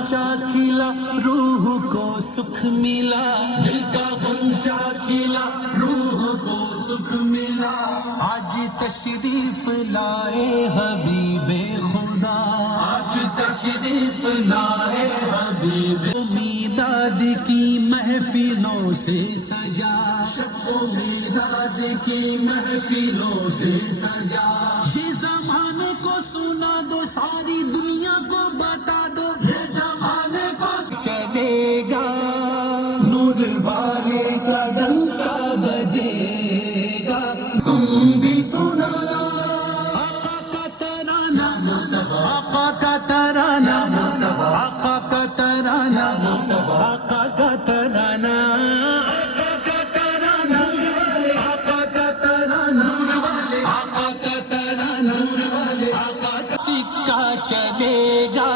गुंचा खिला रूह को सुख मिला, दिल का गुंचा खिला रूह को सुख मिला। आज तशरीफ लाए हबीबे खुदा, आज तशरीफ लाए हबीबे। मीलाद की महफिलों से सजा, शब मीलाद की महफिलों से सजा। ये ज़माने को सुना दो, सारी दुनिया को बता दो, ये ज़माने को चलेगा। नूर वाले का डंका बजेगा, तुम भी सुना। आका का तराना मुस्तफा, आका का तराना मुस्तफा, आका का तराना मुस्तफा, आका का तराना, आका का तराना, आका का तराना, आका का तराना, आका का सिक्का चलेगा।